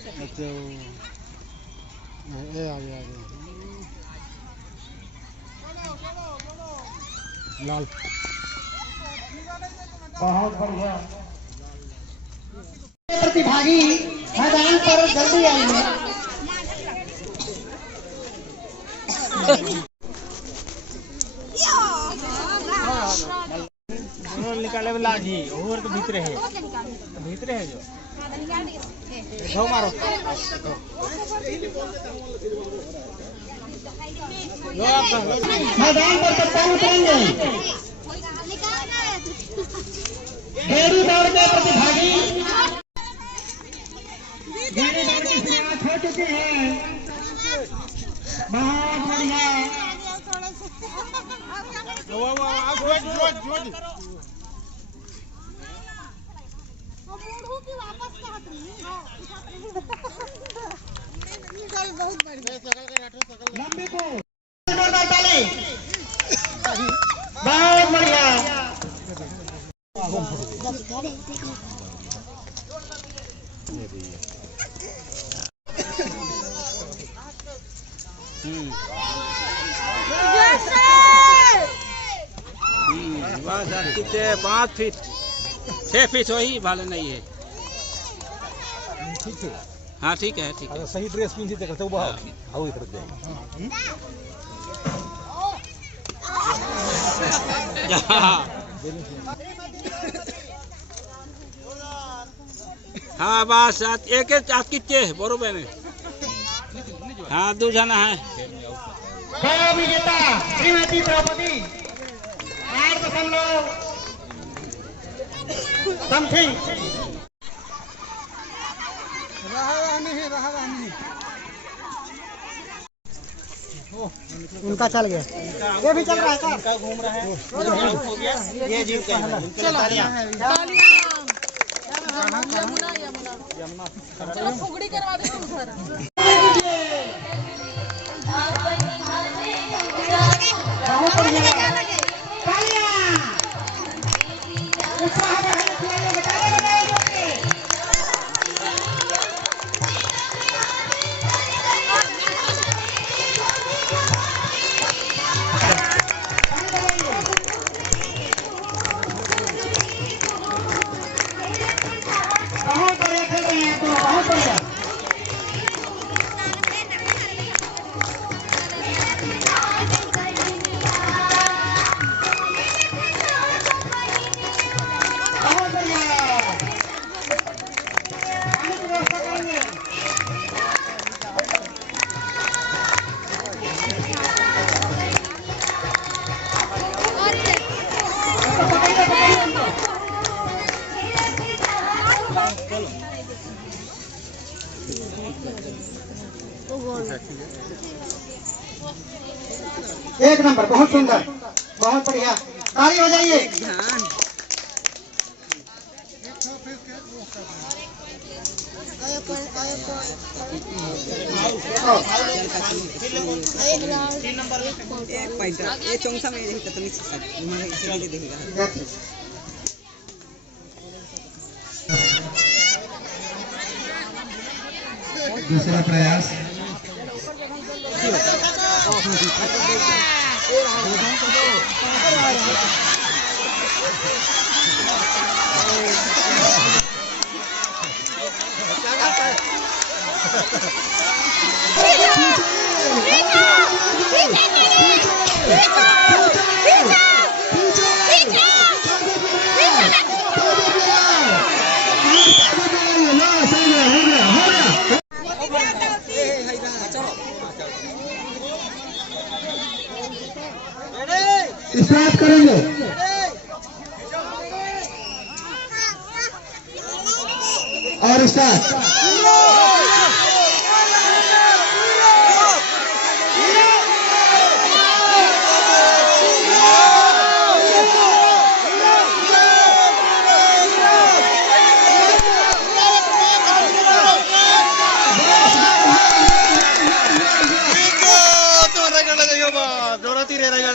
अच्छा ये आ गया लाल बहुत बढ़िया। प्रतिभागी मैदान पर जल्दी आइए। निकाले वाला जी और तो भीतरे है जो जाओ मारो मैदान पर कप्तान उतरेंगे। गेड़ी दौड़ के प्रतिभागी गेड़ी दौड़ की शुरुआत हो चुकी है। बहुत बढ़िया। लंबी को बहुत बढ़िया। कितने 5 फीट 6 फीट वही भाले नहीं है। ठीक है हाँ ठीक है ठीक है सही ड्रेस पिंधी ते करते उभा हाऊ इकडे जाय हाँ बस एक कितने बरोबर है। हाँ 2 जना है। विजेता श्रीमती द्रौपदी 8 समथिंग। उनका चल गया ये भी चल रहा है क्या घूम रहा है ये जीव का चलो फुगड़ी करवा दे उधर। एक नंबर बहुत सुंदर बहुत बढ़िया ताली हो जाइए। दूसरा प्रयास स्टार्ट करेंगे और स्टार्ट